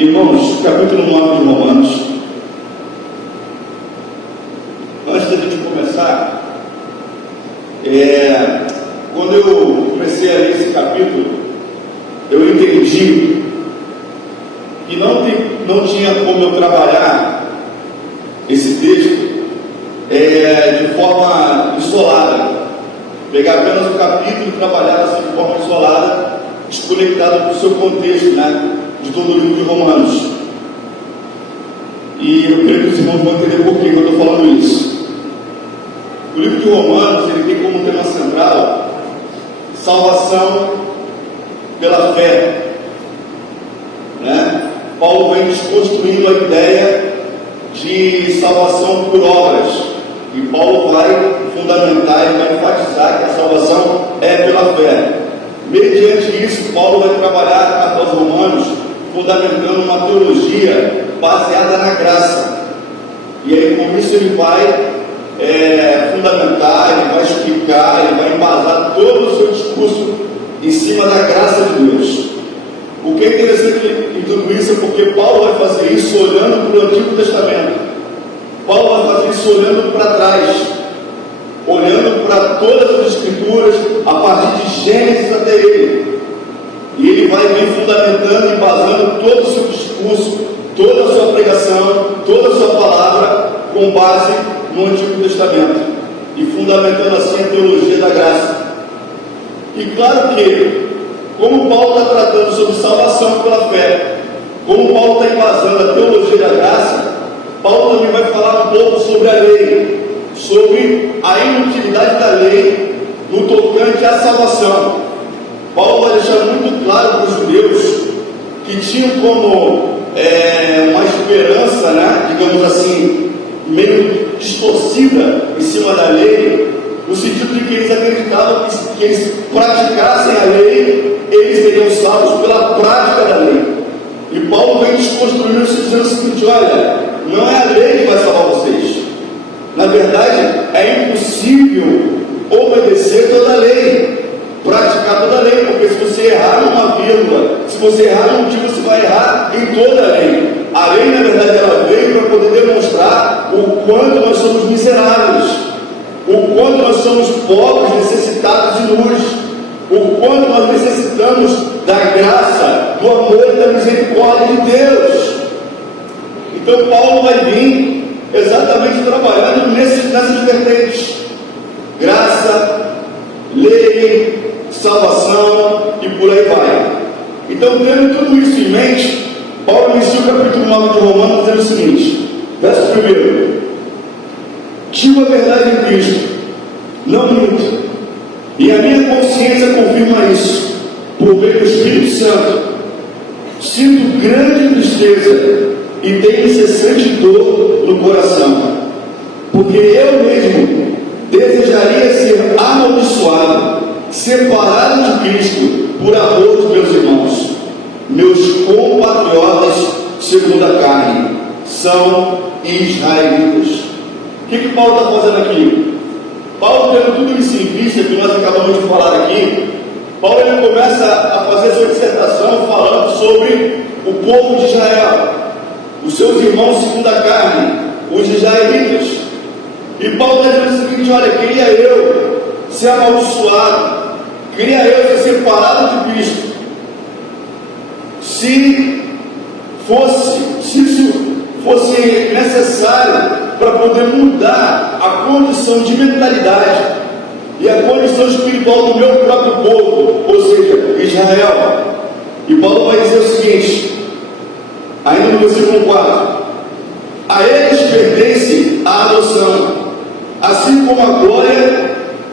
Irmãos, capítulo 9 de Romanos. Antes da gente começar, quando eu comecei a ler esse capítulo, eu entendi que não tinha como eu trabalhar esse texto de forma isolada, pegar apenas o capítulo e trabalhar assim de forma isolada, desconectado do seu contexto, né, de todo o livro de Romanos. E eu creio que os irmãos vão entender por que eu estou falando isso. O livro de Romanos, ele tem como tema central salvação pela fé, né? Paulo vem desconstruindo a ideia de salvação por obras, e Paulo vai fundamentar e vai enfatizar que a salvação é pela fé. Mediante isso, Paulo vai trabalhar a carta aos Romanos fundamentando uma teologia baseada na graça, e aí com isso ele vai fundamentar, ele vai explicar, ele vai embasar todo o seu discurso em cima da graça de Deus. O que é interessante em tudo isso é porque Paulo vai fazer isso olhando para o Antigo Testamento. Paulo vai fazer isso olhando para trás, olhando para todas as Escrituras, a partir de Gênesis até ele. E ele vai vir fundamentando e basando todo o seu discurso, toda a sua pregação, toda a sua palavra com base no Antigo Testamento, e fundamentando assim a teologia da graça. E claro que, como Paulo está tratando sobre salvação pela fé, como Paulo está embasando a teologia da graça, Paulo também vai falar um pouco sobre a lei, sobre a inutilidade da lei no tocante à salvação. Paulo vai deixar muito claro para os judeus que tinham como uma esperança, né, digamos assim, meio distorcida em cima da lei, no sentido de que eles acreditavam que eles praticassem a lei, eles seriam salvos pela prática da lei. E Paulo vem desconstruindo isso, dizendo o seguinte: olha, não é a lei que vai salvar vocês. Na verdade, é impossível obedecer toda a lei, praticar toda a lei, porque se você errar numa vírgula, se você errar num tipo, você vai errar em toda a lei. A lei, na verdade, ela veio para poder demonstrar o quanto nós somos miseráveis, o quanto nós somos pobres, necessitados de luz, o quanto nós necessitamos da graça, do amor e da misericórdia de Deus. Então Paulo vai vir exatamente trabalhando nessas vertentes: graça, lei, salvação e por aí vai. Então, tendo tudo isso em mente, Paulo inicia o capítulo 9 de Romanos dizendo o seguinte, verso 1: digo a verdade em Cristo, não minto, e a minha consciência confirma isso, por meio do Espírito Santo. Sinto grande tristeza e tenho incessante dor no coração, porque eu mesmo desejaria ser amaldiçoado, separado de Cristo, por amor dos meus irmãos, meus compatriotas segundo a carne, são israelitas. O que Paulo está fazendo aqui? Paulo, tendo tudo isso em vista, que nós acabamos de falar aqui, Paulo ele começa a fazer sua dissertação falando sobre o povo de Israel, os seus irmãos segundo a carne, os israelitas. E Paulo está dizendo o seguinte: olha, queria eu ser amaldiçoado, queria eu ser separado de Cristo, se fosse necessário para poder mudar a condição de mentalidade e a condição espiritual do meu próprio povo, ou seja, Israel. E Paulo vai dizer o seguinte, ainda no versículo 4: a eles pertence a adoção, assim como a glória,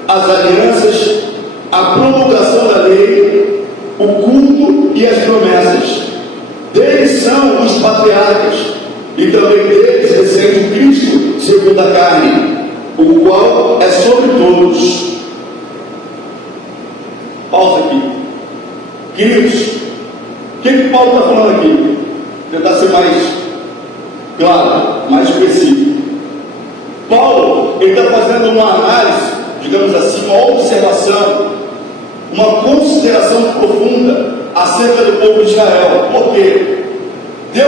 as alianças, a promulgação da lei, o culto e as promessas. Deles são os patriarcas, e também deles recebe Cristo segundo a carne, o qual é sobre todos. Pausa aqui. Queridos, o que Paulo está falando aqui? Tentar ser mais claro, mais específico. Paulo, ele está fazendo uma análise, digamos assim, uma observação, uma consideração profunda acerca do povo de Israel. Por quê? Deus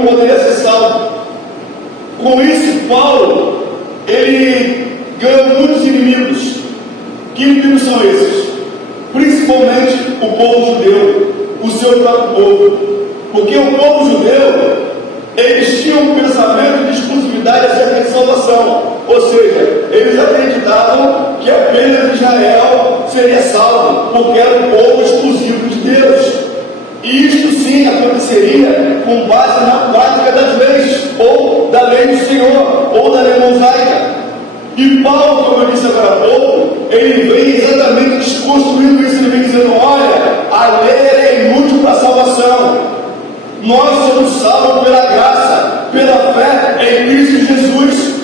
como poderia ser salvo. Com isso, Paulo, ele ganhou muitos inimigos. Que inimigos são esses? Principalmente o povo judeu, o seu próprio povo. Porque o povo judeu, eles tinham um pensamento de exclusividade acerca de salvação. Ou seja, eles acreditavam que apenas Israel seria salvo, porque era um povo exclusivo de Deus. E isto sim aconteceria com base na prática das leis, ou da lei do Senhor, ou da lei mosaica. E Paulo, como eu disse agora há pouco, ele vem exatamente desconstruindo isso. Ele vem dizendo: olha, a lei é inútil para a salvação. Nós somos salvos pela graça, pela fé em Cristo Jesus.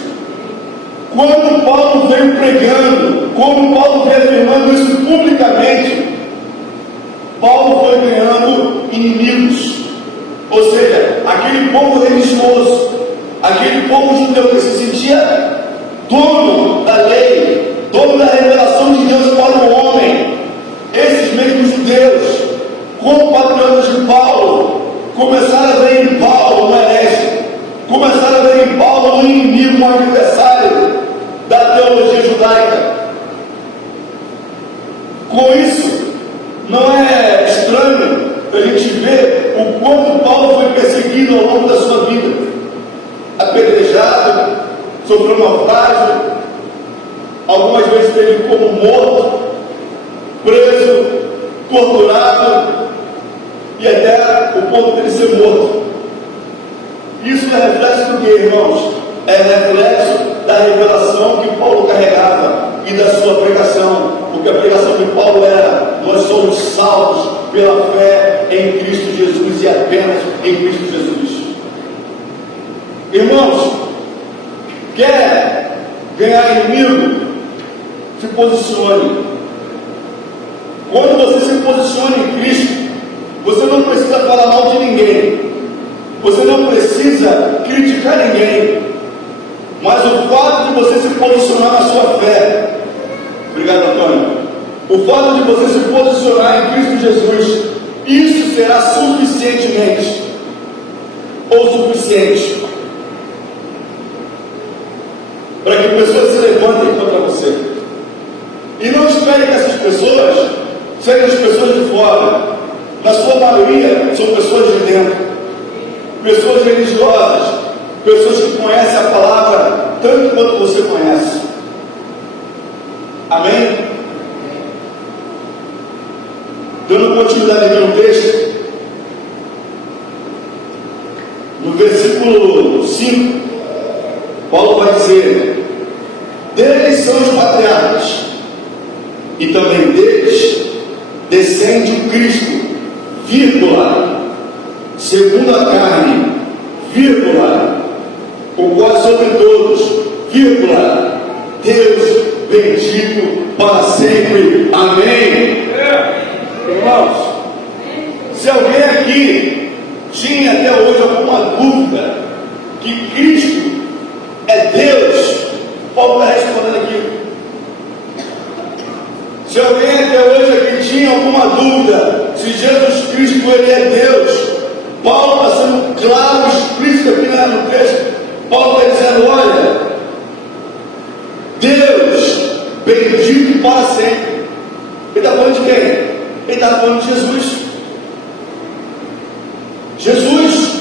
Quando Paulo veio pregando, como Paulo veio afirmando isso publicamente, Paulo foi ganhando inimigos. Ou seja, aquele povo religioso, aquele povo judeu que se sentia dono da lei, dono da revelação de Deus para o homem, esses mesmos judeus, compatriotas de Paulo, começaram a ver em Paulo um herege, começaram a ver em Paulo um inimigo, um adversário da teologia judaica. Com isso, não é estranho a gente ver o quanto Paulo foi perseguido ao longo da sua vida, apedrejado, sofreu naufrágio, algumas vezes esteve como morto, preso, torturado, e até o ponto de ele ser morto. Isso é reflexo do que, irmãos? É reflexo da revelação que Paulo carregava e da sua pregação, porque a pregação de Paulo era: nós somos salvos pela fé em Cristo Jesus e apenas em Cristo Jesus. Irmãos, quer ganhar inimigo? Se posicione. Quando você se posiciona em Cristo, você não precisa falar mal de ninguém, você não precisa criticar ninguém, mas o fato de você se posicionar na sua fé, obrigado, Antônio, o fato de você se posicionar em Cristo Jesus, isso será suficientemente ou suficiente para que pessoas se levantem contra você. E não espere que essas pessoas sejam as pessoas de fora. Na sua maioria são pessoas de dentro, pessoas religiosas, pessoas que conhecem a palavra tanto quanto você conhece. Amém? Dando continuidade aqui no texto, no versículo 5, Paulo vai dizer: deles são os patriarcas, e também deles descende o Cristo, vírgula, segundo a carne, vírgula, o qual sobre todos, vírgula, Deus bendito para sempre. Amém? Irmãos, se alguém aqui tinha até hoje alguma dúvida que Cristo é Deus, Paulo está respondendo aqui. Se alguém até hoje aqui tinha alguma dúvida se Jesus Cristo ele é Deus, Paulo está sendo claro, explícito aqui no texto. Paulo está dizendo: olha, Deus bendito para sempre. Ele está falando de quem? Ele está falando de Jesus. Jesus,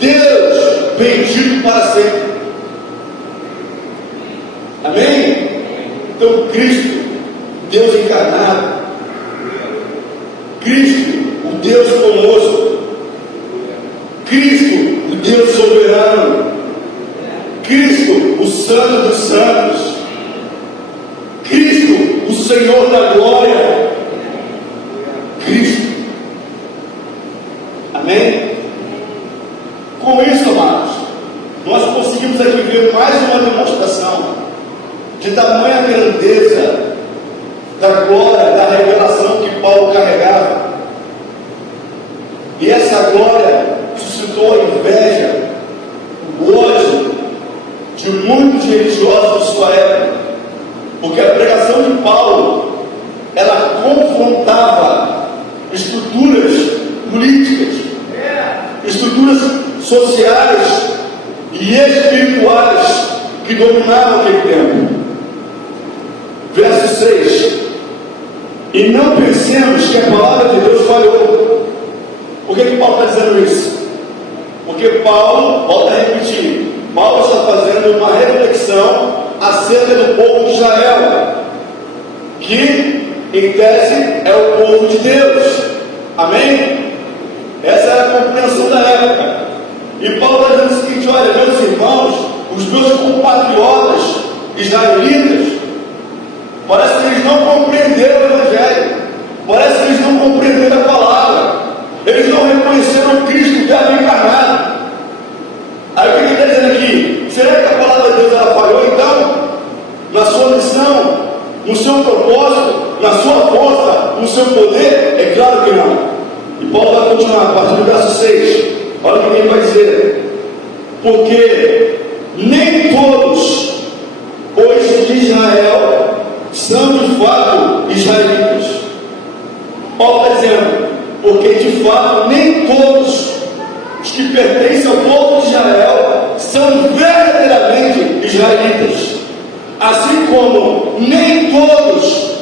Deus bendito para sempre. Amém? Então Cristo, Deus encarnado, Cristo, o Deus conosco, Cristo, o Deus soberano, Cristo, o Santo dos Santos, Cristo, o Senhor da glória, Cristo. Amém? Com isso, amados, nós conseguimos aqui ver mais uma demonstração de tamanha grandeza da glória, da revelação que Paulo carregava. E essa glória suscitou a inveja, o ódio de muitos religiosos de sua época, porque a pregação de Paulo, ela confrontava estruturas políticas, estruturas sociais e espirituais que dominavam aquele tempo. Verso 6. E não pensemos que a palavra de Deus falhou. Por que Paulo está dizendo isso? Porque Paulo, volta a repetir, Paulo está fazendo uma reflexão acerca do povo de Israel, que em tese é o povo de Deus. Amém? Essa é a compreensão da época. E Paulo está dizendo o seguinte: olha, meus irmãos, os meus compatriotas israelitas, parece que eles não compreenderam o Evangelho, parece que eles não compreenderam a palavra, eles não reconheceram Cristo que havia encarnado. Aí o que ele está dizendo aqui? Será que a palavra de Deus ela falhou então? Na sua missão, no seu propósito, na sua força, no seu poder? É claro que não. E Paulo vai continuar a partir do verso 6. Olha o que ele vai dizer: porque nem todos os de Israel são de fato israelitas. Paulo está dizendo, porque de fato nem todos os que pertencem ao povo de Israel são verdadeiramente israelitas, assim como nem todos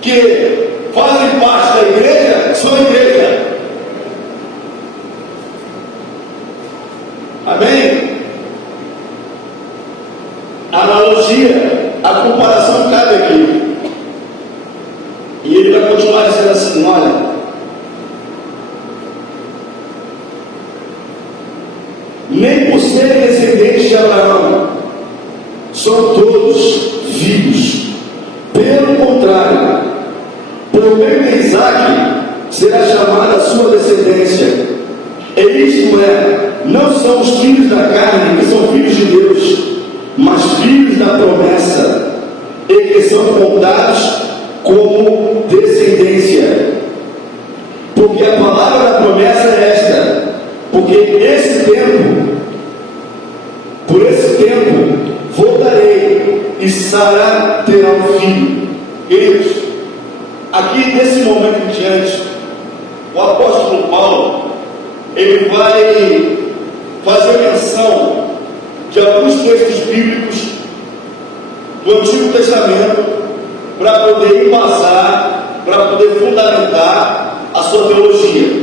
que fazem parte da igreja são igreja. Amém? A analogia, a comparação cabe aqui. E ele vai continuar dizendo assim: olha, nem por serem descendentes de Abraão são todos filhos. Pelo contrário, por meio de Isaque será chamada a sua descendência. E isto é, não são os filhos da carne que são filhos de Deus, mas filhos da promessa, e que são contados como descendência. Porque a palavra da promessa é esta: porque por esse tempo voltarei e Sara terá um filho. Queridos, aqui nesse momento em diante, o apóstolo Paulo ele vai fazer menção de alguns textos bíblicos do Antigo Testamento para poder embasar, para poder fundamentar a sua teologia.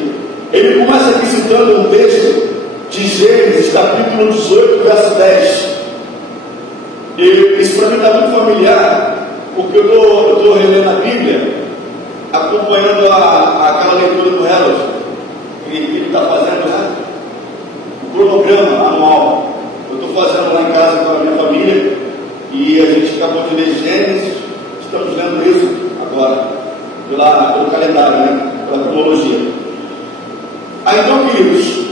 Ele começa aqui citando um texto de Gênesis, capítulo 18, verso 10. E isso para mim está muito familiar, porque eu estou relendo a Bíblia, acompanhando aquela leitura do Harold, que ele está fazendo, né? O cronograma anual. Eu estou fazendo lá em casa com a minha família, e a gente acabou de ler Gênesis, estamos lendo isso agora, pelo calendário, né? Pela cronologia. Então, queridos,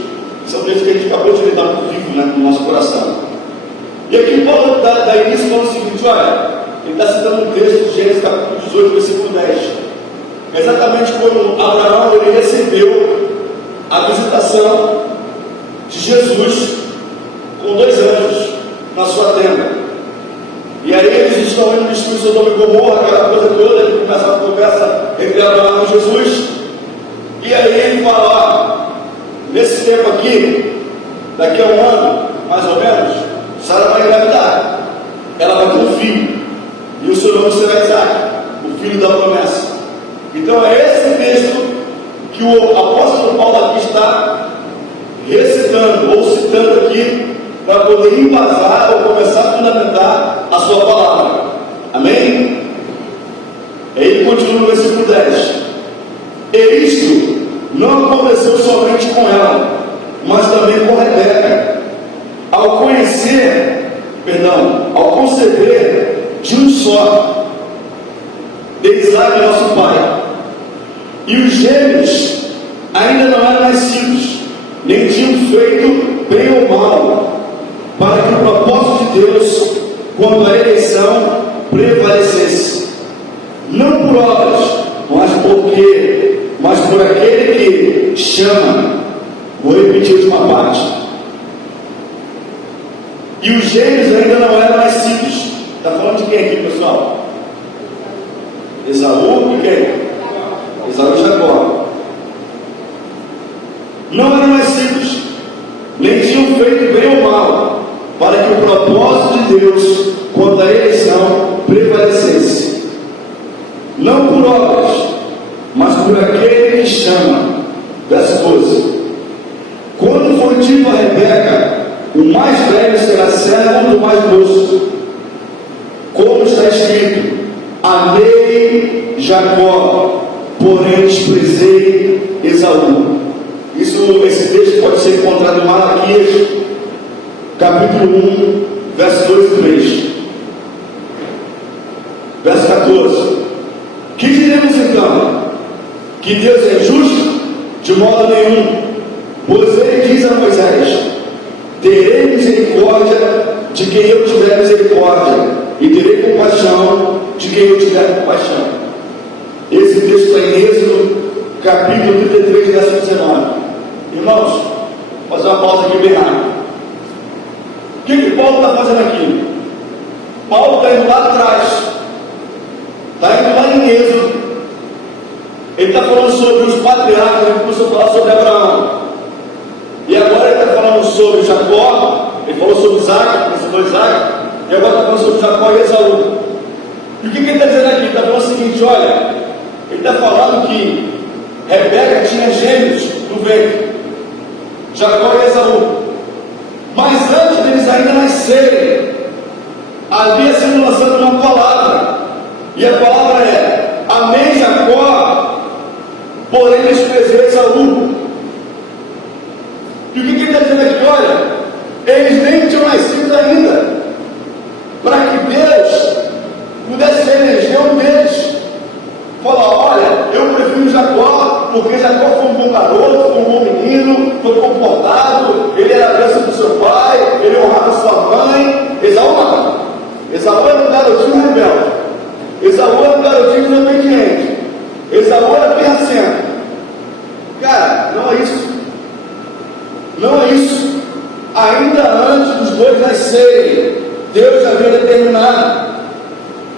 são textos que a gente acabou de ler, está muito vivo, né, no nosso coração. E aqui Paulo dá início falando o seguinte: olha, ele está citando um texto de Gênesis capítulo 18, versículo 10. Exatamente quando Abraão ele recebeu a visitação de Jesus com 2 anjos na sua tenda. E aí eles estão indo destruir Sodoma e Gomorra, aquela coisa toda, ele começa a conversa entre Abraão e Jesus. E aí ele fala: ó, nesse tempo aqui, daqui a 1 ano, mais ou menos, Sara vai engravidar, ela vai ter um filho, e o seu nome será Isaque, o filho da promessa. Então é esse texto que o apóstolo Paulo aqui está recitando, ou citando aqui, para poder embasar ou começar a fundamentar a sua palavra. Amém? Aí ele continua no versículo 10. E isto não aconteceu somente com ela, mas também com Rebeca, ao conceber de um só, de Isaque nosso pai. E os gêmeos ainda não eram nascidos, nem tinham feito bem ou mal, para que o propósito de Deus quanto à eleição prevalecesse, não por obras, mas por aquele que chama. Vou repetir a última parte. E os gêmeos ainda não eram nascidos. Está falando de quem aqui, pessoal? Esaú e quem? Esaú e Jacó. Não eram nascidos, nem tinham feito bem ou mal, para que o propósito de Deus quanto à eleição prevalecesse. Não por obras, mas por aquele que chama. Verso 12. Quando foi dito a Rebeca, o mais velho será servo do mais moço, como está escrito: amei Jacó, porém desprezei Esaú. Esse texto pode ser encontrado em Malaquias, capítulo 1, versos 2 e 3. Verso 14. Que diremos então? Que Deus é justo? De modo nenhum. Pois ele diz a Moisés: terei misericórdia de quem eu tiver misericórdia, e terei compaixão de quem eu tiver compaixão. Esse texto está em Êxodo, capítulo 33, verso 19. Irmãos, vou fazer uma pausa aqui bem rápida. O que Paulo está fazendo aqui? Paulo está indo lá atrás, está indo lá em Êxodo. Ele está falando sobre os patriarcas, ele começou a falar sobre Abraão. E agora ele está falando sobre Jacó, ele falou sobre Isaac, ensinou Isaac, e agora está falando sobre Jacó e Esaú. E o que ele está dizendo aqui? Ele está falando o seguinte: olha, ele está falando que Rebeca tinha gêmeos no ventre, Jacó e Esaú. Mas antes deles ainda nascerem, havia sido lançada uma palavra, e a palavra é: amei Jacó, porém desprezei Esaú. E o que ele está dizendo aqui? Olha, eles nem tinham nascido ainda, para que Deus pudesse eleger um deles. Falar: olha, eu prefiro Jacó, porque Jacó foi um bom garoto, foi um bom menino, foi comportado, ele era a bênção do seu pai, ele honrava sua mãe. Esaú não. Esaú era um garotinho rebelde, Esaú era um garotinho desobediente, Esaú era pirracento. Cara, não é isso. Não é isso. Ainda antes dos dois nascerem, Deus havia determinado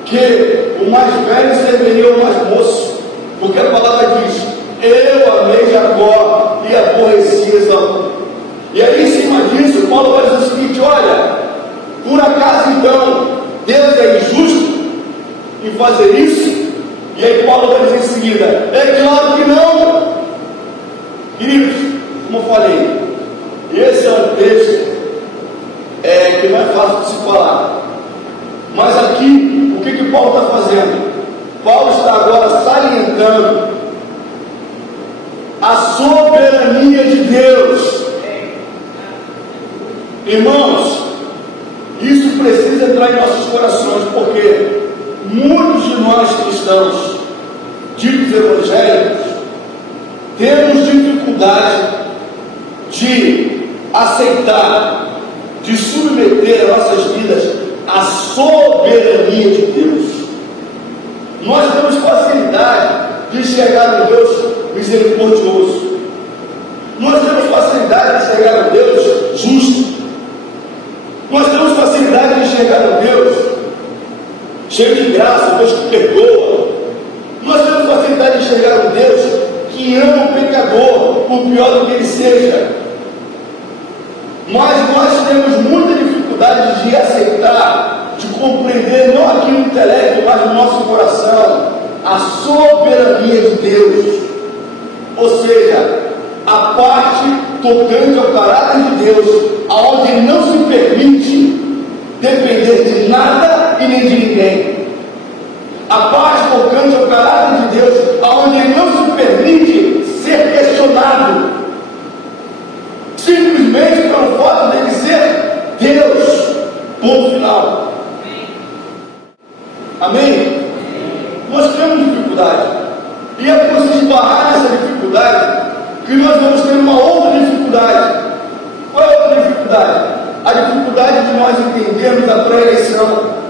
que o mais velho serviria ao mais moço, porque a palavra diz: eu amei Jacó e aborreci Esaú. E aí, em cima disso, Paulo vai dizer o seguinte: olha, por acaso então Deus é injusto em fazer isso? E aí Paulo vai dizer em seguida: é claro que não. Queridos, como eu falei, esse é um texto que não é fácil de se falar. Mas aqui, o que Paulo está fazendo? Paulo está agora salientando a soberania de Deus. Irmãos, isso precisa entrar em nossos corações, porque muitos de nós cristãos, ditos evangélicos, temos dificuldade de aceitar, de submeter as nossas vidas à soberania de Deus. Nós temos facilidade de enxergar um Deus misericordioso. Nós temos facilidade de enxergar um Deus justo. Nós temos facilidade de enxergar um Deus cheio de graça, um Deus que perdoa. Nós temos facilidade de enxergar um Deus que ama o pecador, por pior do que ele seja. Mas nós temos muita dificuldade de aceitar, de compreender, não aqui no intelecto, mas no nosso coração, a soberania de Deus. Ou seja, a parte tocante ao caráter de Deus, aonde Ele não se permite depender de nada e nem de ninguém. A parte tocante ao caráter de Deus, aonde Ele não se permite ser questionado, simplesmente pelo fato de Ele ser Deus. Ponto final. Amém? Nós temos dificuldade, e é por se esbarrar nessa dificuldade que nós vamos ter uma outra dificuldade. Qual é a outra dificuldade? A dificuldade de nós entendermos a pré-eleição,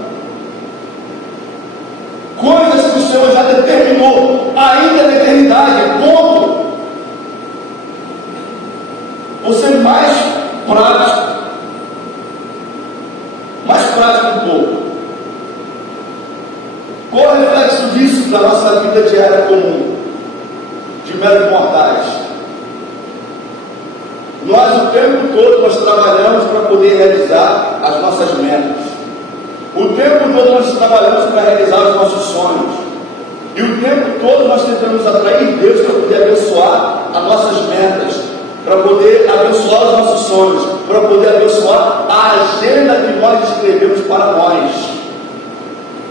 coisas que o Senhor já determinou ainda na eternidade. Ponto. Vou ser mais prático um pouco. Qual é o reflexo disso da nossa vida diária comum, de meros mortais? Nós, o tempo todo, nós trabalhamos para poder realizar as nossas metas. O tempo todo nós trabalhamos para realizar os nossos sonhos. E o tempo todo nós tentamos atrair Deus para poder abençoar as nossas metas, para poder abençoar os nossos sonhos, para poder abençoar a agenda que nós escrevemos para nós,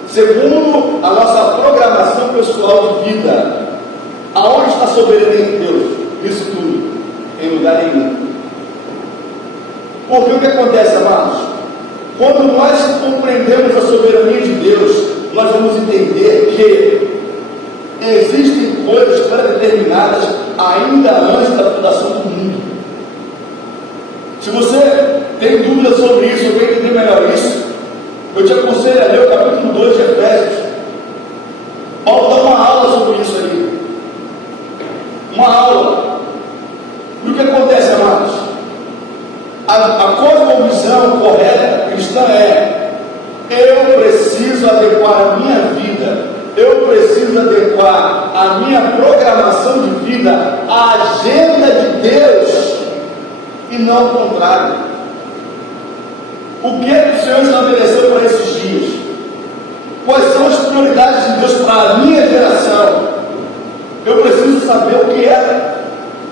segundo a nossa programação pessoal de vida. Aonde está a soberania de Deus? Isso tudo, em lugar nenhum. Porque o que acontece, amados? Quando nós compreendemos a soberania de Deus, nós vamos entender que existem coisas pré-determinadas ainda antes da fundação do mundo. Se você tem dúvidas sobre isso, ou quer entender melhor isso, eu te aconselho a ler o capítulo 2 de Efésios. Paulo dá uma aula sobre isso ali. Uma aula. E o que acontece, amados? A cosmovisão correta cristã é: eu preciso adequar a minha vida, eu preciso adequar a minha programação de vida à agenda de Deus, e não o contrário. O que é que o Senhor estabeleceu para esses dias? Quais são as prioridades de Deus para a minha geração? Eu preciso saber o que é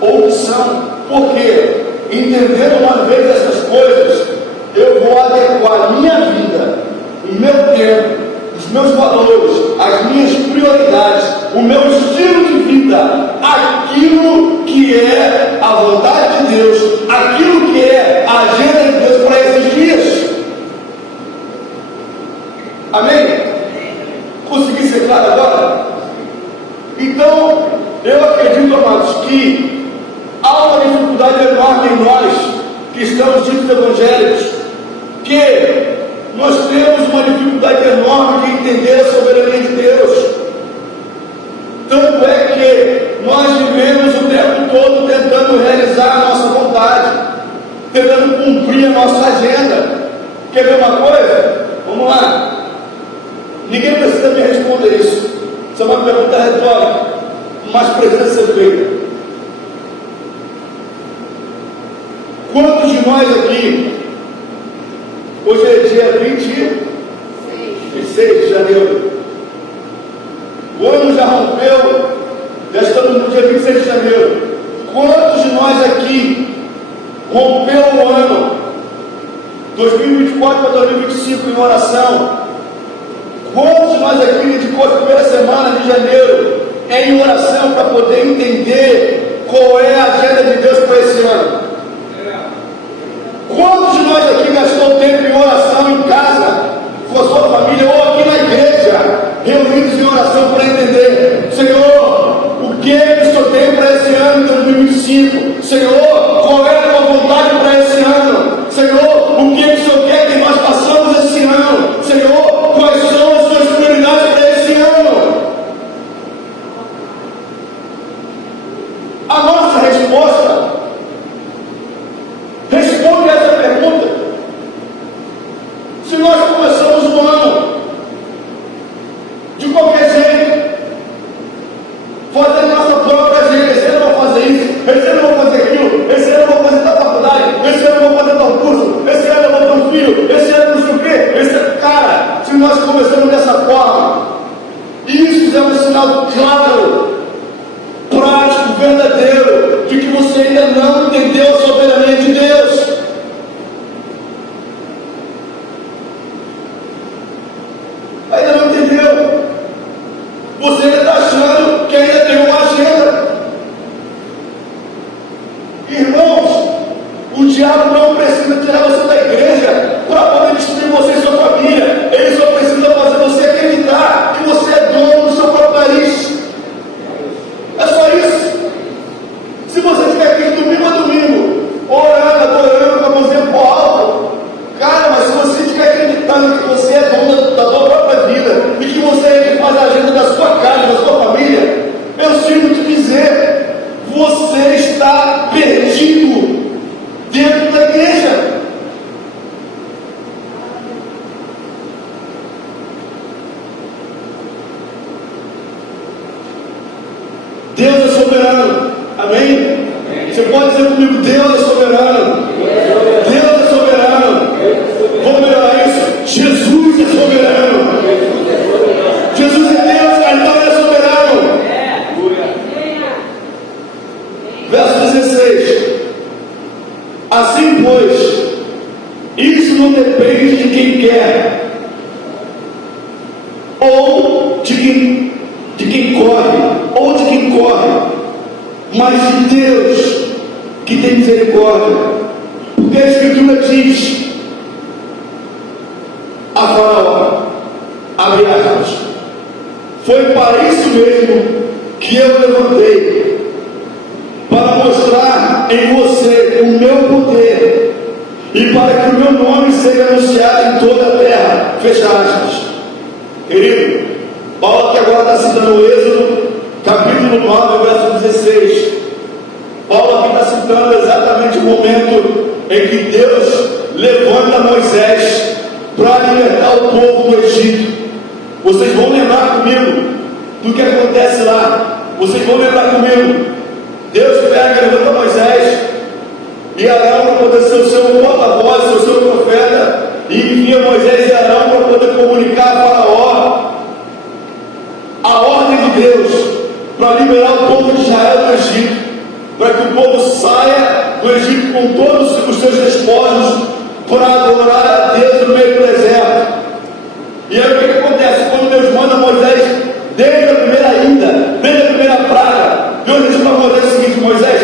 ou o que são. Por quê? Entendendo uma vez essas coisas, eu vou adequar a minha vida, o meu tempo, os meus valores, as minhas prioridades, o meu estilo de vida, aquilo que é a vontade de Deus, aquilo que é a agenda de Deus para esses dias. Amém? Consegui ser claro agora? Então, eu acredito, amados, que há uma dificuldade enorme em nós, que estamos ditos evangélicos, que nós temos uma dificuldade enorme de entender a soberania de Deus. Tanto é que nós vivemos o tempo todo tentando realizar a nossa vontade, tentando cumprir a nossa agenda. Quer ver uma coisa? Vamos lá. Ninguém precisa me responder isso. Isso é uma pergunta retórica, mas precisa ser feita. Quantos de nós aqui, hoje é dia 26 de janeiro, o ano já rompeu, já estamos no dia 26 de janeiro. Quantos de nós aqui rompeu o ano 2024 para 2025 em oração? Quantos de nós aqui dedicou a primeira semana de janeiro em oração para poder entender qual é a agenda de Deus para esse ano? Quantos de nós aqui gastou tempo em oração em casa, com a sua família, ou aqui na igreja, reunidos em oração para entender: Senhor, o que o Senhor tem para esse ano de 2025? Senhor, qual é a tua vontade para esse ano? Senhor, o que o Senhor quer que nós façamos esse ano? Senhor, quais são as suas prioridades para esse ano? A nossa resposta responde a essa pergunta. Se nós começamos o ano de qualquer jeito, fazendo nossa própria agenda: esse ano eu vou fazer isso, esse ano eu vou fazer aquilo, esse ano eu vou fazer tal faculdade, esse ano eu vou fazer tal curso, esse ano eu vou ter um filho, esse ano não sei o quê, cara, se nós começamos dessa forma, isso é um sinal claro, prático, verdadeiro, de que você ainda não entendeu a soberania de Deus. Ainda não entendeu. Você ainda está achando que ainda tem uma agenda. Irmãos, o diabo não precisa tirar você da igreja para poder destruir você e sua família. Ele só precisa fazer você acreditar que você é dono do seu próprio nariz. É só isso. Se você estiver aqui de domingo a domingo, orando, adorando, com a mãozinha por alto, cara, mas se você estiver acreditando que você é dono da sua própria vida e que você é quem faz a agenda da sua casa, da sua família, eu sinto te dizer, você está perdido dentro da igreja. dizer comigo: Deus é soberano. Deus é soberano. Vamos melhorar isso? Jesus é soberano. Jesus é Deus, então Ele é soberano. Verso 16: assim, pois, isso não depende de quem quer, ou de quem corre, mas de Deus, que tem misericórdia. Porque a Escritura diz a Faraó, abre aspas, foi para isso mesmo que eu levantei, para mostrar em você o meu poder, e para que o meu nome seja anunciado em toda a terra. Fecha aspas. Querido, Paulo aqui agora está citando o Êxodo, capítulo 9, verso 16. Paulo aqui está citando exatamente o momento em que Deus levanta Moisés para libertar o povo do Egito. Vocês vão lembrar comigo do que acontece lá. Vocês vão lembrar comigo. Deus pega e levanta Moisés e Arão para poder ser o seu porta-voz, o seu profeta, e envia Moisés e Arão para poder comunicar a Faraó a ordem de Deus para liberar o povo de Israel do Egito, para que o povo saia do Egito com todos os seus despojos para adorar a Deus no meio do deserto. E aí o que acontece? Quando Deus manda Moisés, desde a primeira ida, desde a primeira praga, Deus diz para Moisés o seguinte: Moisés,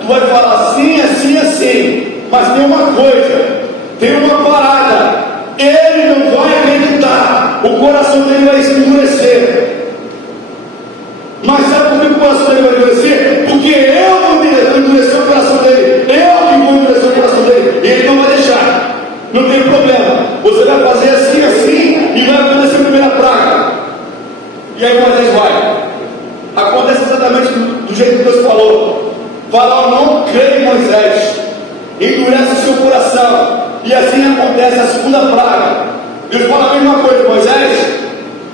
tu vai falar assim, assim, assim, mas tem uma coisa, tem uma parada, ele não vai acreditar, o coração dele vai se endurecer. Mas sabe por que o coração dele vai endurecer? Porque eu vou endurecer o coração dele, eu que vou endurecer o coração dele, e ele não vai deixar. Não tem problema, você vai fazer assim, assim, e vai acontecer a primeira praga. E aí Moisés vai. Acontece exatamente do jeito que Deus falou. Faraó não crê em Moisés, endurece o seu coração, e assim acontece a segunda praga. Deus fala a mesma coisa: Moisés,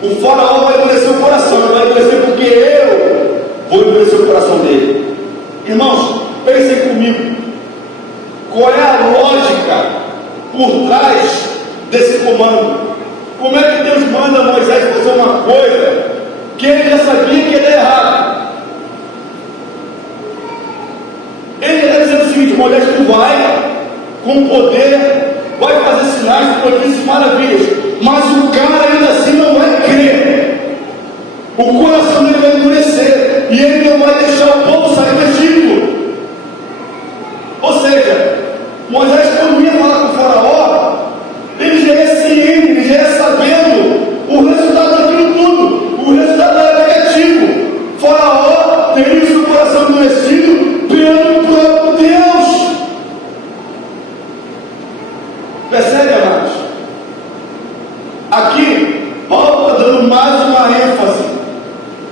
o Faraó vai endurecer o coração, ele vai endurecer porque eu vou endurecer o coração dele. Irmãos, pensem comigo, qual é a lógica por trás desse comando? Como é que Deus manda Moisés fazer uma coisa que ele já sabia que ia dar errado? Ele está dizendo o seguinte: Moisés, tu vai com poder, vai fazer sinais, prodígios e maravilhas, mas o cara ainda assim não vai crer, o coração dele vai endurecer, e ele não vai deixar o povo sair do Egito. Ou seja, Moisés, quando ia falar com o Faraó, ele já ia ciente, ele já ia sabendo o resultado daquilo tudo. O resultado era negativo. Faraó teria o seu coração endurecido pelo próprio Deus. Percebe, amados? Aqui, Paulo está dando mais uma ênfase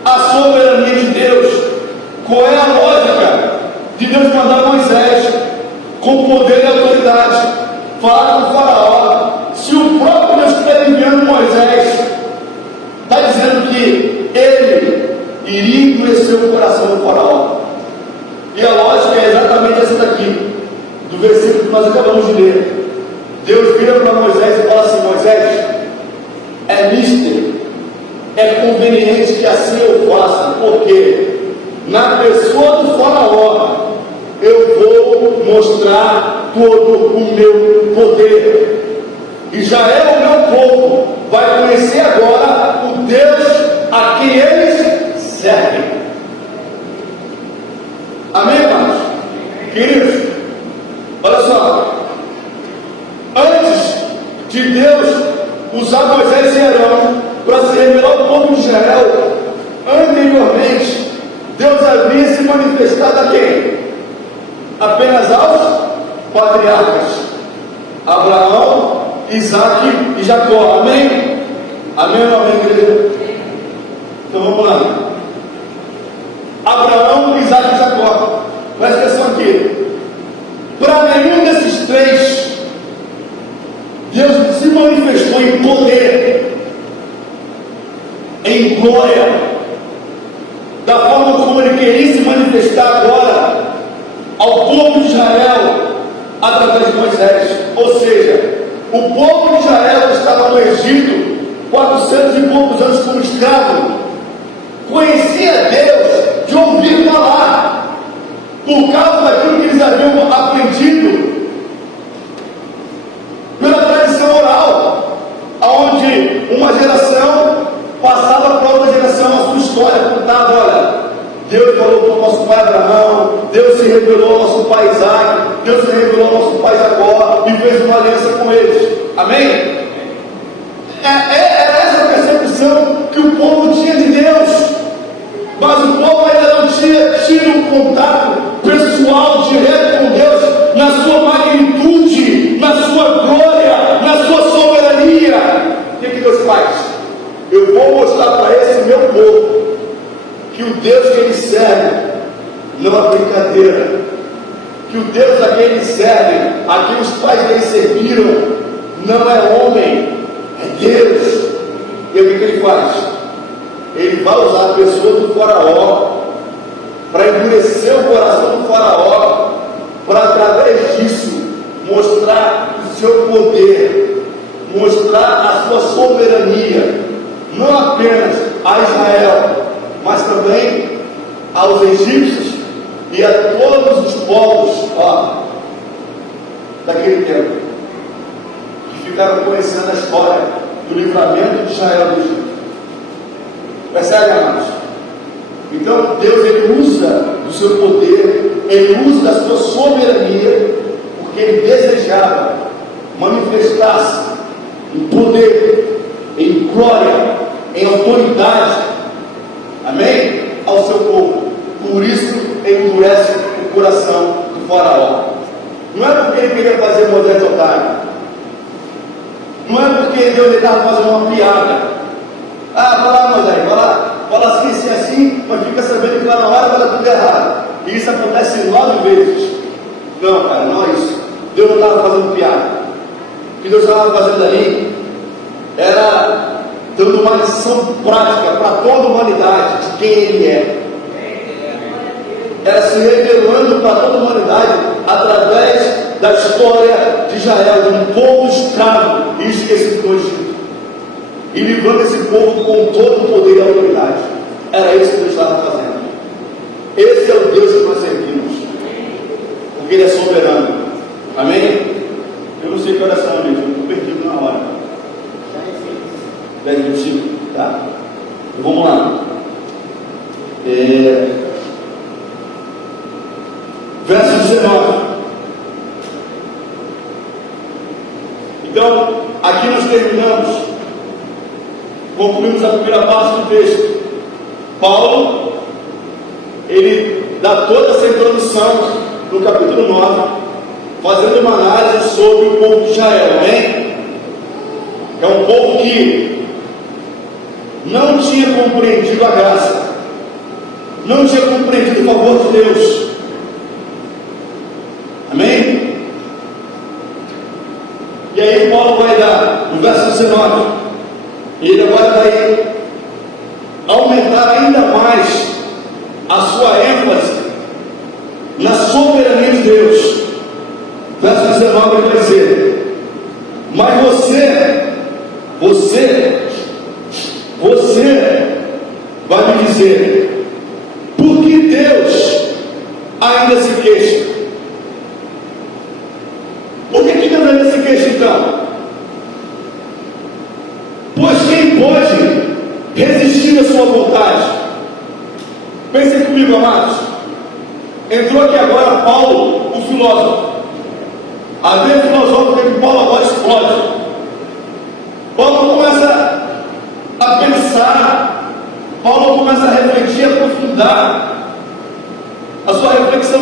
à soberania de Deus. Qual é a lógica de Deus mandar Moisés com poder e autoridade falar com o Faraó, se o próprio Deus que está enviando Moisés está dizendo que ele iria endurecer o coração do Faraó? E a lógica é exatamente essa daqui, do versículo que nós acabamos de ler. Deus vira para Moisés e fala assim: Moisés, é mister, é conveniente que assim eu faça, porque na pessoa do Faraó eu vou mostrar todo o meu poder. Israel, o meu povo, vai conhecer agora o Deus a quem eles servem. Amém, irmãos? Queridos, olha só. Antes de Deus usar Moisés e Arão para se revelar ao povo de Israel, anteriormente, Deus havia se manifestado a quem? Apenas aos patriarcas: Abraão, Isaac e Jacó. Amém? Amém ou não amém, igreja? Então vamos lá. Abraão, Isaac e Jacó. Presta atenção aqui. Para nenhum desses três, Deus se manifestou em poder, em glória, da forma como Ele queria se manifestar agora história de Moisés. Ou seja, o povo de Israel estava no Egito 400 e poucos anos como escravo, conhecia Deus de ouvir falar, por causa daquilo que eles haviam aprendido pela tradição oral, onde uma geração passava para outra geração a sua história, contava: olha, Deus falou para o nosso pai Abraão, Deus se revelou ao nosso pai Isaac, Deus se revelou ao nosso pai Jacó e fez uma aliança com eles. Amém? Era essa a percepção que o povo tinha de Deus, mas o povo ainda não tinha tido um contato pessoal, direto com Deus, na sua magnitude, na sua glória, na sua soberania. O que Deus faz? Eu vou mostrar para esse meu povo que o Deus que ele serve não é brincadeira, que o Deus a quem ele serve, a quem os pais dele serviram, não é homem, é Deus. E o que ele faz? Ele vai usar a pessoa do faraó para endurecer o coração do faraó, para através disso mostrar o seu poder, mostrar a sua soberania, não apenas a Israel, mas também aos egípcios e a todos os povos daquele tempo, que ficaram conhecendo a história do livramento de Israel do Egito. Percebe, amados? Então Deus, ele usa do seu poder, ele usa da sua soberania, porque ele desejava manifestar-se em poder, em glória, em autoridade, amém? Ao seu povo. Por isso ele endurece o coração do faraó. Não é porque ele queria fazer Moisés otário, não é porque Deus estava fazendo uma piada. Vai lá, Moisés, vai lá, fala assim, assim, assim, mas fica sabendo que lá na hora vai dar tudo errado. E isso acontece 9 vezes. Não, cara, não é isso. Deus não estava fazendo piada. O que Deus estava fazendo ali era dando uma lição prática para toda a humanidade de quem Ele é. Era se revelando para toda a humanidade através da história de Israel, de um povo escravo e esquecido do Egito, e livrando esse povo com todo o poder e autoridade. Era isso que Deus estava fazendo. Esse é o Deus que nós servimos, porque Ele é soberano. Amém? Eu não sei que oração, gente, eu estou perdido na hora. 10 minutinhos, tá? Então, vamos lá. Verso 19. Então, aqui nós terminamos, concluímos a primeira parte do texto. Paulo, ele dá toda essa introdução no capítulo 9, fazendo uma análise sobre o povo de Israel, amém? É um povo que não tinha compreendido a graça, não tinha compreendido o favor de Deus, amém? E aí Paulo vai dar, no verso 19, ele agora vai aumentar ainda mais a sua ênfase na soberania de Deus. Verso 19 ele vai dizer: mas você vai me dizer, por que Deus ainda se queixa? Por que Deus ainda se queixa então? Pois quem pode resistir à sua vontade? Pensem comigo, amados. Entrou aqui agora Paulo, o filósofo. A veia filosófica que Paulo agora explode. Paulo começa a pensar, Paulo começa a refletir, a aprofundar a sua reflexão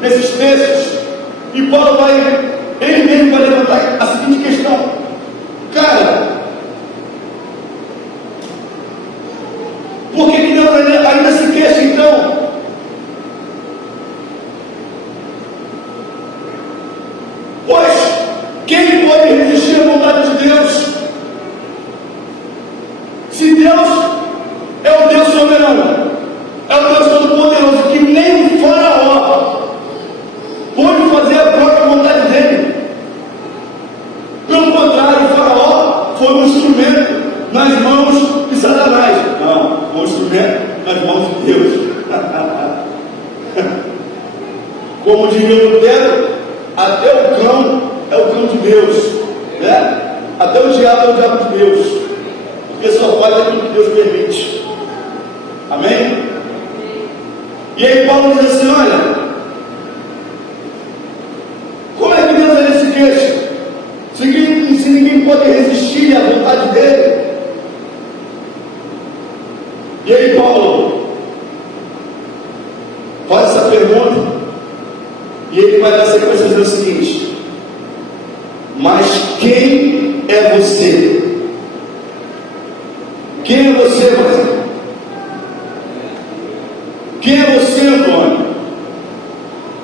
nesses textos. E Paulo ele mesmo vai levantar a seguinte questão: cara, por que Deus ainda se queixa então? Pois quem pode resistir à vontade de Deus? Se Deus é o Deus soberano, é o Deus todo-poderoso, que nem o faraó pode fazer a própria vontade Como diria o Lutero, até o cão é o cão de Deus, né? Até o diabo é o diabo de Deus, porque só faz aquilo que Deus permite. Amém? E aí Paulo diz assim: olha, como é que Deus é esse queixo? Se ninguém pode resistir à vontade dele. E aí Paulo faz essa pergunta, e ele vai dar sequência dizendo o seguinte: mas quem é você? Quem é você, Brasil? Quem é você, Antônio?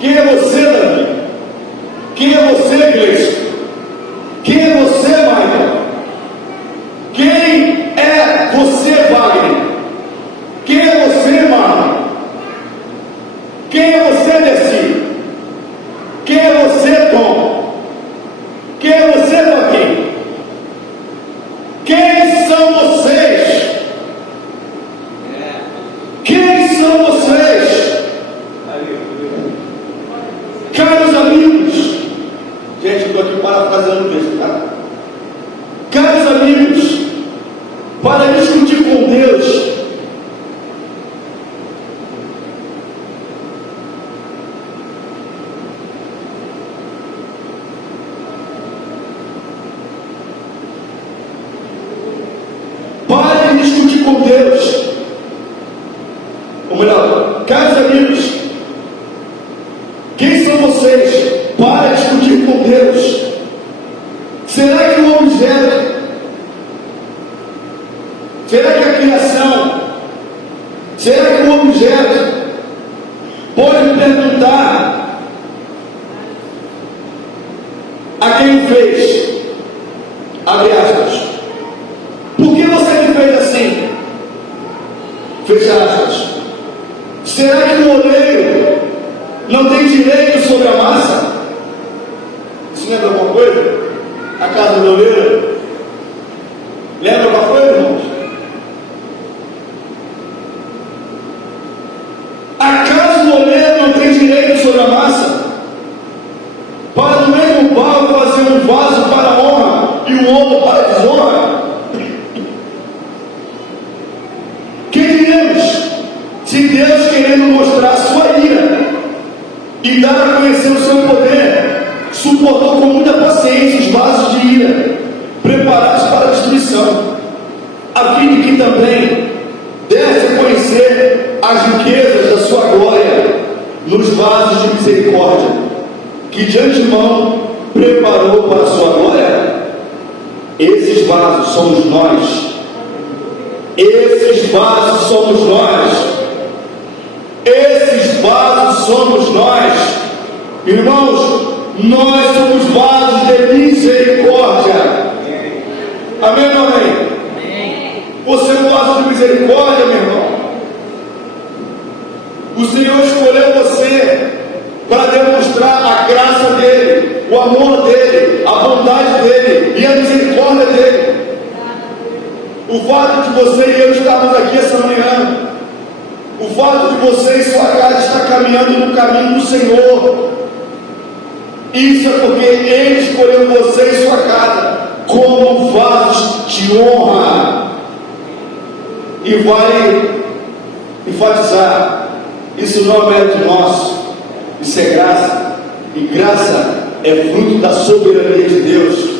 Quem é você, Davi? Quem é você, igreja? Quem é você, Michael? Quem é você, Wagner? Quem é você, Marlon? Quem é você, Desci? Quem é você, Tom? Quem é você, Joaquim? Quem são vocês? Quem são vocês? Caros amigos, gente, eu estou aqui parafraseando o texto, tá? Caros amigos, para discutir com Deus, pare de discutir com Deus. Ou melhor, caros amigos, quem são vocês para discutir com Deus? Será que o objeto, será que a criação, será que o objeto pode perguntar a quem o fez? Abre aspas. Por que você me fez assim? Fecha aspas. Será que o oleiro não tem direito sobre a massa? Isso lembra alguma coisa? A casa do oleiro? Lembra alguma coisa, irmãos? Acaso o oleiro não tem direito sobre a massa? Para do mesmo barro fazer um vaso para a honra e o outro para a desonra? Quem diremos? Se Deus, querendo mostrar a sua ira e dar a conhecer o seu poder, suportou com muita paciência os vasos de ira preparados para a destruição, a fim de que também desse a conhecer as riquezas da sua glória nos vasos de misericórdia, que de antemão preparou para a sua glória. Esses vasos somos nós. Esses vasos somos nós. Esses vasos somos nós. Irmãos, nós somos vasos de misericórdia. Amém ou amém? Você é um vaso de misericórdia, meu irmão. O Senhor escolheu você para demonstrar a graça dele, o amor dele, a bondade dele e a misericórdia dele. O fato de você e eu estarmos aqui essa manhã, o fato de você e sua casa estar caminhando no caminho do Senhor, isso é porque Ele escolheu você e sua casa como vasos de honra. E vai enfatizar: isso não é mérito nosso, isso é graça, e graça é fruto da soberania de Deus.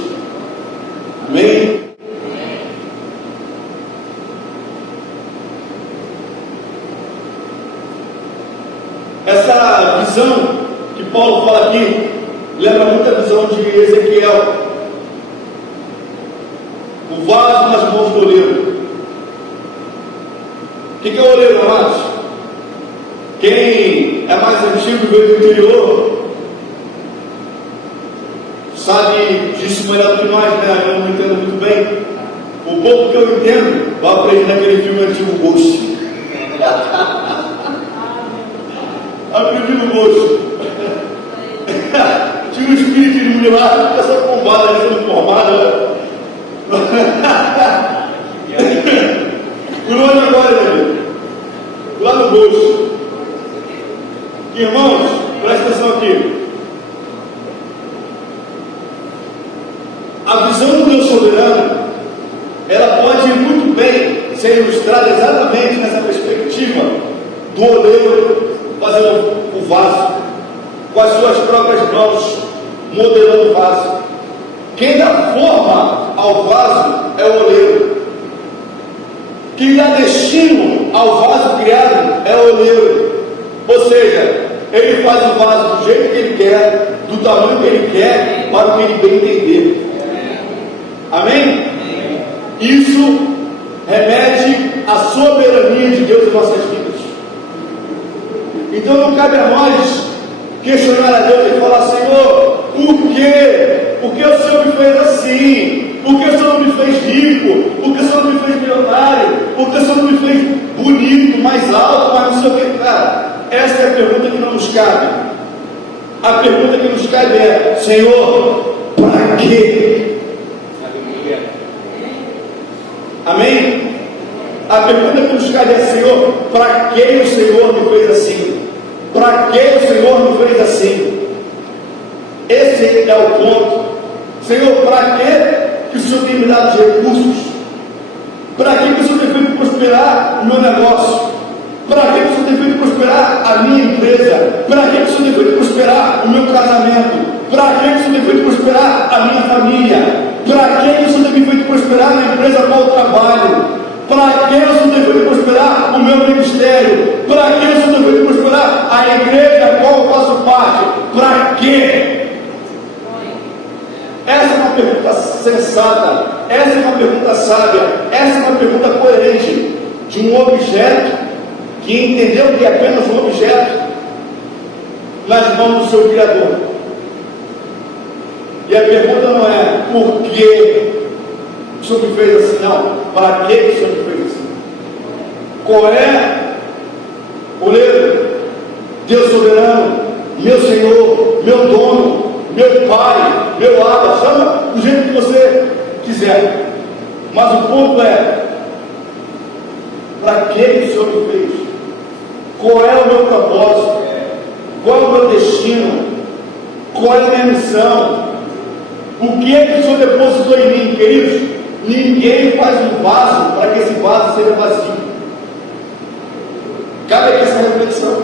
Amém? Essa visão que Paulo fala aqui lembra muito a visão de Ezequiel, o vaso nas mãos do oleiro. O que é o oleiro, amados? Quem é mais antigo, veio do interior, sabe disso melhor do que nós, né? Eu não entendo muito bem. O pouco que eu entendo, eu aprendi naquele filme antigo, Ghost. Aprendi no Ghost. Tinha um espírito de mulher lá, essa pombada sendo formada. Por onde agora, meu Deus? Lá no Ghost. Irmãos, presta atenção aqui. A visão do Deus soberano, ela pode muito bem ser ilustrada exatamente nessa perspectiva do oleiro fazendo o vaso, com as suas próprias mãos, modelando o vaso. Quem dá forma ao vaso é o oleiro. Quem dá destino ao vaso criado é o oleiro. Ou seja, ele faz o vaso do jeito que ele quer, do tamanho que ele quer, para o que ele bem entender. Amém? Isso remete à soberania de Deus em nossas vidas. Então não cabe a nós questionar a Deus e falar: Senhor, por quê? Por que o Senhor me fez assim? Por que o Senhor não me fez rico? Por que o Senhor não me fez milionário? Por que o Senhor não me fez bonito, mais alto, mais não sei o que? Cara, essa é a pergunta que não nos cabe. A pergunta que nos cabe é: Senhor, para quê? Amém? A pergunta que nos cabe é: Senhor, para que o Senhor me fez assim? Para que o Senhor me fez assim? Esse é o ponto. Senhor, para que o Senhor tem me dado recursos? Para que o Senhor tem feito prosperar o meu negócio? Para que o Senhor tem feito prosperar a minha empresa? Para que o Senhor tem feito prosperar o meu casamento? Para que o Senhor tem feito prosperar a minha família? Para que o Senhor tem feito prosperar na empresa a qual eu trabalho? Para que o Senhor tem feito prosperar o meu ministério? Para que o Senhor tem feito prosperar a igreja a qual eu faço parte? Para quê? Essa é uma pergunta sensata, essa é uma pergunta sábia, essa é uma pergunta coerente de um objeto que entendeu que é apenas um objeto nas mãos do seu Criador. E a pergunta não é por que o Senhor me fez assim, não. Para que o Senhor me fez assim? Qual é, oleiro, Deus soberano, meu Senhor, meu dono, meu Pai, meu Abba, chama do jeito que você quiser. Mas o ponto é: para que o Senhor me fez? Qual é o meu propósito? Qual é o meu destino? Qual é a minha missão? O que é que o Senhor depositou em mim, queridos? Ninguém faz um vaso para que esse vaso seja vazio. Cabe aqui essa reflexão.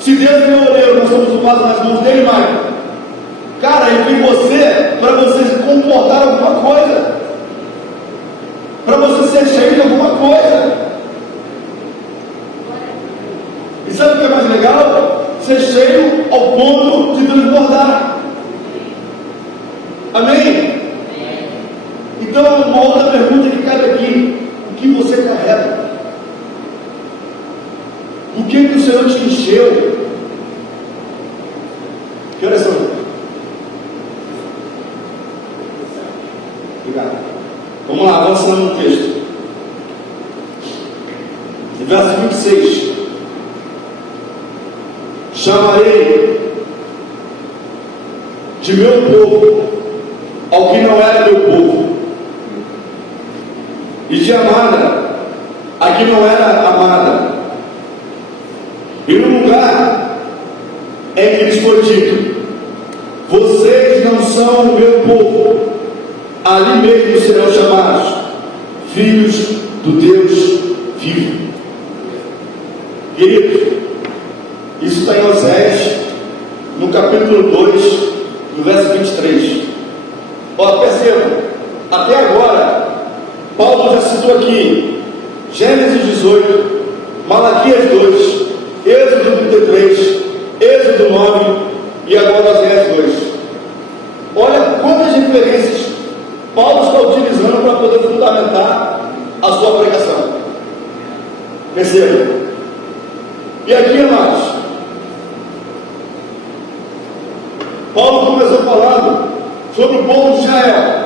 Se Deus é meu oleiro, nós somos o vaso nas mãos dele, Mário. Cara, ele tem você para você se comportar alguma coisa, para você ser cheio de alguma coisa. E sabe o que é mais legal? Ser cheio ao ponto de transbordar. Amém? Então, uma outra pergunta que cabe aqui: o que você carrega? O que o Senhor te encheu? Que horas são? Obrigado. Vamos lá, avançando no texto. No verso 26. Chamarei de meu povo ao que não era meu povo, e de amada a que não era amada. E no lugar em que lhes foi dito: vocês não são o meu povo, ali mesmo serão chamados filhos do Deus vivo. Queridos, isso está em Oséias, no capítulo 2, no verso 23. Ó, percebam, até agora, Paulo já citou aqui Gênesis 18, Malaquias 2, Êxodo 33, Êxodo 9 e agora Oséias 2. Olha quantas referências Paulo está utilizando para poder fundamentar a sua pregação. Percebam. E aqui, amados, Paulo começou falando sobre o povo de Israel.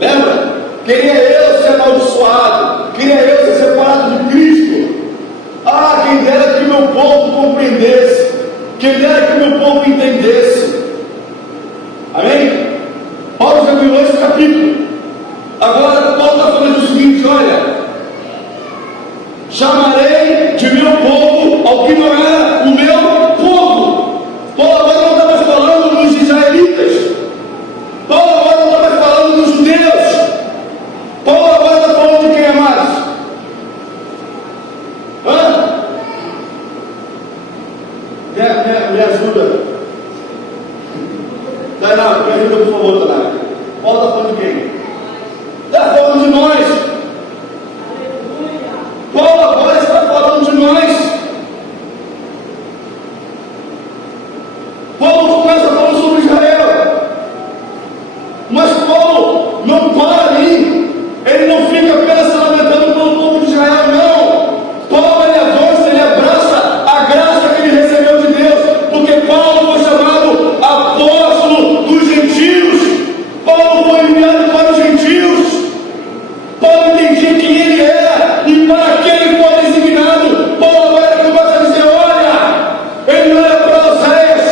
Lembra? Queria eu ser amaldiçoado, queria eu ser separado de Cristo. Ah, quem dera que meu povo compreendesse, quem dera que meu povo entendesse. Amém? Paulo já virou esse capítulo. Agora Paulo está falando o seguinte: olha, chamarei de meu povo ao que não era o meu povo. Tainá, me ajuda por favor, Tainá. Paulo está falando de quem? Está falando de nós. Paulo agora está falando de nós. Paulo começa falando sobre Israel, mas Paulo não para ali. Ele não fica apenas se lamentando pelo povo de Israel, não. Paulo ele avança, ele abraça a graça que ele recebeu de Deus, porque Paulo foi chamado apóstolo dos gentios. Paulo foi enviado para os gentios. Paulo entendia quem ele era e para quem ele foi designado. Paulo agora começa a dizer: olha, ele olha para Oséias,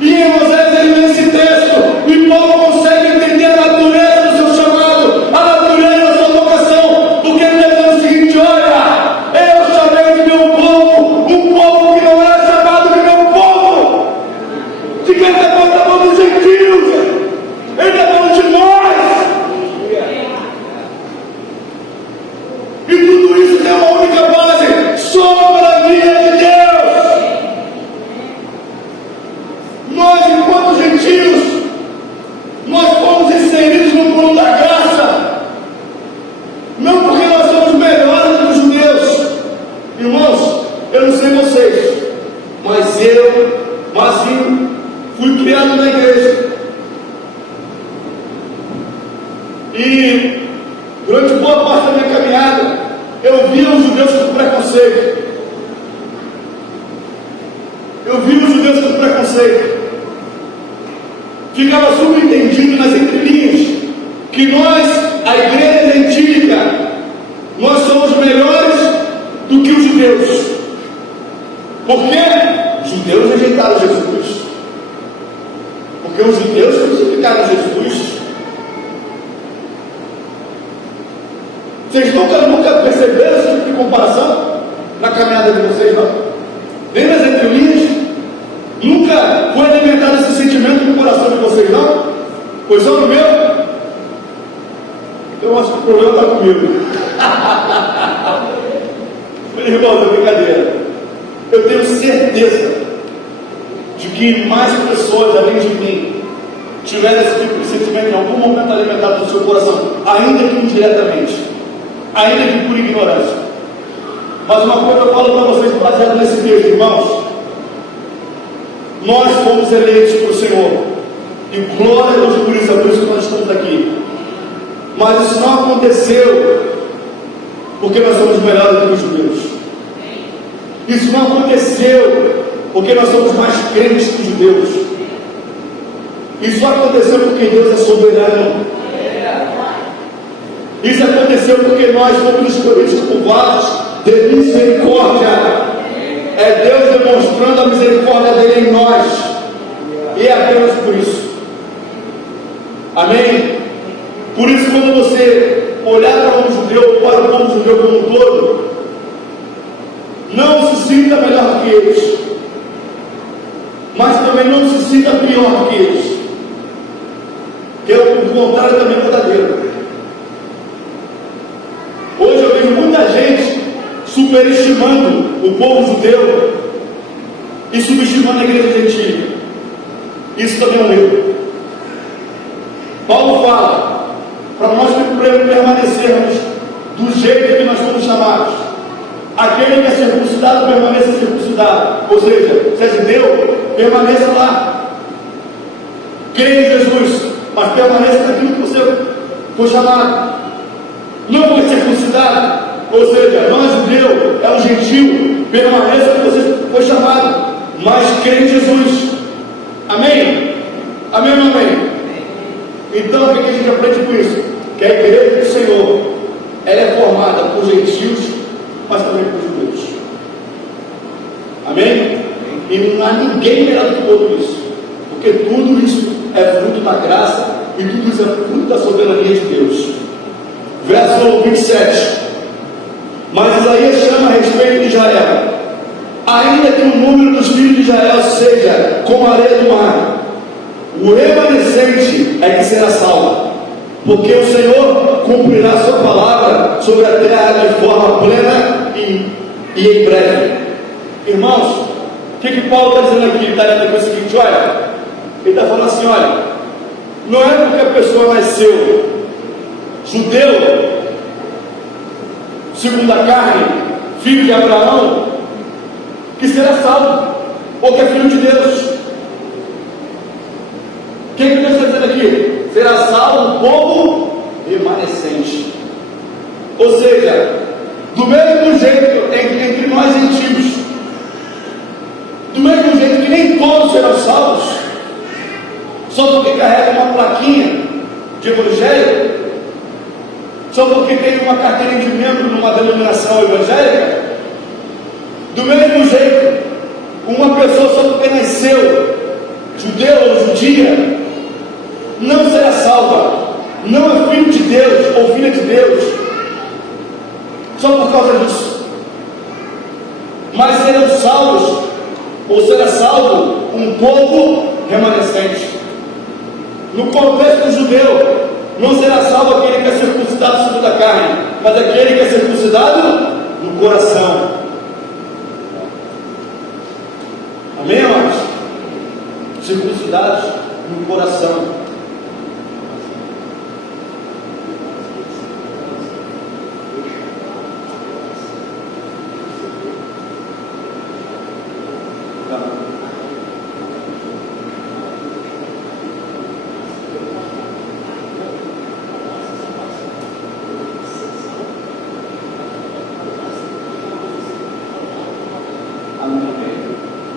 e em Oséias ele lê esse texto, e Paulo consegue entender a natureza do seu chamado, a natureza da sua vocação, porque ele está dizendo o seguinte: olha, eu chamei de meu povo, um povo que não era chamado de meu povo. De quem está falando? Dos gentios. Ele está falando de nós. E tudo isso tem uma única base: soberania de Deus. Nós, enquanto gentios, nós fomos inseridos no plano da graça, não porque nós somos melhores do que os judeus. Irmãos, eu não sei vocês, mas eu fui criado na igreja, e durante boa parte da minha caminhada eu via os judeus com preconceito. Ficava subentendido nas entrelinhas que nós, a igreja gentílica, nós somos melhores do que os judeus. Por quê? Os judeus rejeitaram Jesus. Porque os judeus crucificaram Jesus. Vocês nunca perceberam esse tipo de comparação na caminhada de vocês, não? Nem nas entrelinhas? Nunca foi alimentado esse sentimento no coração de vocês, não? Pois só no meu? Eu acho que o problema está comigo. Irmãos, é brincadeira. Eu tenho certeza de que mais pessoas, além de mim, tiveram esse tipo de sentimento em algum momento alimentado no seu coração, ainda que indiretamente, ainda que por ignorância. Mas uma coisa eu falo para vocês, baseado nesse texto, irmãos: nós fomos eleitos por Senhor, e glória a Deus por isso, é por isso que nós estamos aqui. Mas isso não aconteceu porque nós somos melhores do que os judeus. Isso não aconteceu porque nós somos mais crentes que os judeus. Isso aconteceu porque Deus é soberano. Isso aconteceu porque nós fomos escolhidos como vasos de misericórdia. É Deus demonstrando a misericórdia dele em nós, e é apenas por isso. Amém? Por isso, quando você olhar para um judeu, para o povo judeu como um todo, não se sinta melhor que eles, mas também não se sinta pior que eles, que é o contrário também verdadeiro. Hoje eu vejo muita gente superestimando o povo judeu e subestimando a igreja gentílica. Isso também é um erro. Paulo fala para nós permanecermos do jeito que nós fomos chamados. Aquele que é circuncidado, permaneça circuncidado. Ou seja, se é judeu, permaneça lá. Creia em Jesus, mas permaneça naquilo que você foi chamado. Não foi circuncidado, ou seja, não é judeu, é um gentil, permaneça que você foi chamado, mas crê em Jesus. Amém? Amém ou não amém? Então o que a gente aprende com isso? Que a igreja do Senhor, ela é formada por gentios, mas também por judeus. Amém? E não há ninguém melhor do que tudo isso, porque tudo isso é fruto da graça, e tudo isso é fruto da soberania de Deus. Verso 27. Mas Isaías chama a respeito de Israel: ainda que o número dos filhos de Israel seja como a areia do mar, o remanescente é que será salvo, porque o Senhor cumprirá a sua palavra sobre a terra de forma plena e em breve. Irmãos, o que Paulo está dizendo aqui? Ele está dizendo o seguinte: olha, Ele está falando assim: olha, não é porque a pessoa nasceu judeu, segundo a carne, filho de Abraão, que será salvo, ou que é filho de Deus. O que Deus está dizendo aqui? Será salvo o povo remanescente. Ou seja, do mesmo jeito entre nós gentios, do mesmo jeito que nem todos serão salvos, só porque carrega uma plaquinha de evangelho, só porque tem uma carteira de membro numa denominação evangélica. Do mesmo jeito, uma pessoa só porque nasceu judeu ou judia não será salva, não é filho de Deus ou filha de Deus, só por causa disso. Mas serão salvos, ou será salvo um povo remanescente. No contexto judeu, não será salvo aquele que é circuncidado segundo a carne, mas aquele que é circuncidado no coração. Amém, amados? Circuncidados no coração.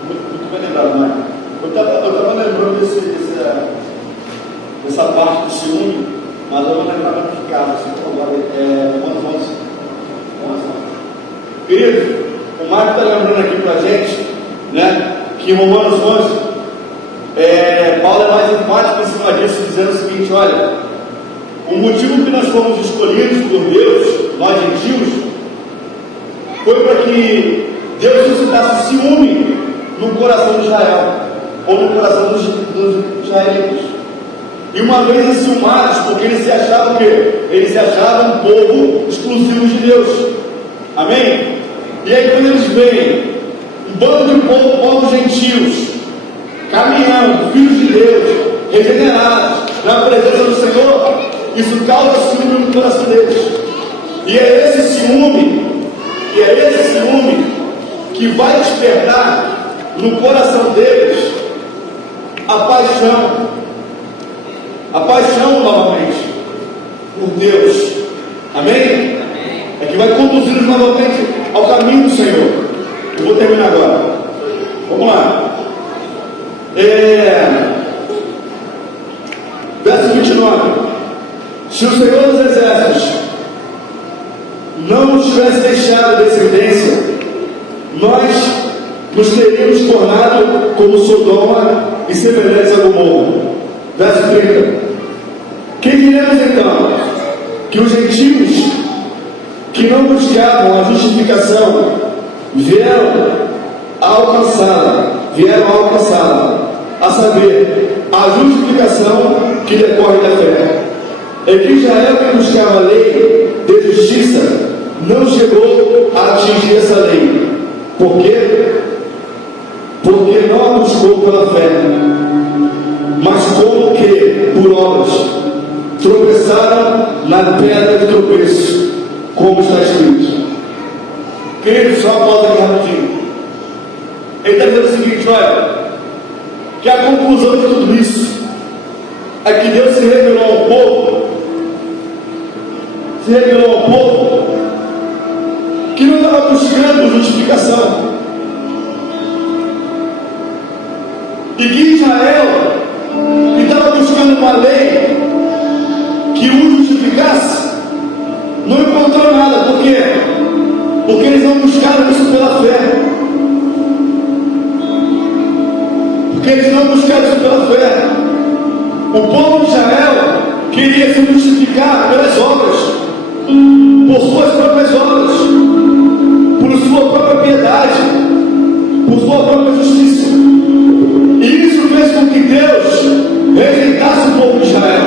Muito bem lembrado, Mário. Eu estava lembrando dessa parte do ciúme, mas eu não lembrava onde ficava. Romanos 11. Querido, o Mário está lembrando aqui para a gente, né, que em Romanos 11, Paulo é mais enfático em cima disso, dizendo o seguinte: olha, o motivo que nós fomos escolhidos por Deus, nós gentios, foi para que Deus suscitasse ciúme no coração de Israel, ou no coração dos israelitas. E uma vez enciumados, porque eles se achavam o quê? Eles se achavam um povo exclusivo de Deus. Amém? E aí quando eles veem um bando de povos gentios caminhando, filhos de Deus, regenerados, na presença do Senhor, isso causa ciúme no coração deles. E é esse ciúme que vai despertar no coração deles a paixão novamente por Deus. Amém? É que vai conduzi-los novamente ao caminho do Senhor. Eu vou terminar agora. Vamos lá. Verso 29. Se o Senhor dos Exércitos não nos tivesse deixado descendência, nós nos teríamos tornado como Sodoma e semelhantes a Gomorra. Verso 30. Que diremos então? Que os gentios que não buscavam a justificação vieram a alcançá-la, a saber, a justificação que decorre da fé. É que Israel, que buscava a lei de justiça, não chegou a atingir essa lei. Por quê? Porque não a buscou pela fé, mas como que, por obras, tropeçaram na pedra de tropeço, como está escrito. Querido, só pausa aqui rapidinho. Ele está dizendo o seguinte: olha, que a conclusão de tudo isso é que Deus se revelou ao povo, que não estava buscando justificação, e que Israel, que estava buscando uma lei que o justificasse, não encontrou nada. Por quê? Porque eles não buscaram isso pela fé. O povo de Israel queria se justificar pelas obras, por suas próprias obras, por sua própria piedade, por sua própria justiça. E isso fez com que Deus rejeitasse o povo de Israel.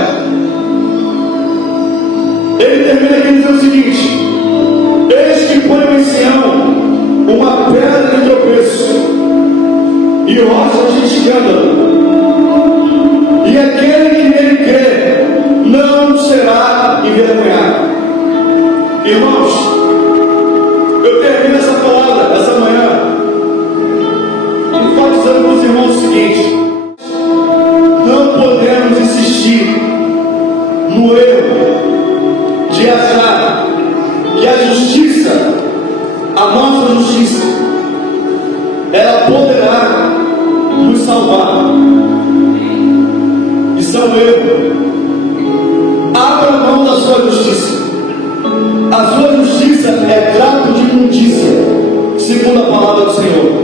Ele termina aqui dizendo o seguinte: eis que põe em Sião uma pedra de tropeço e rocha de escândalo, Senhor.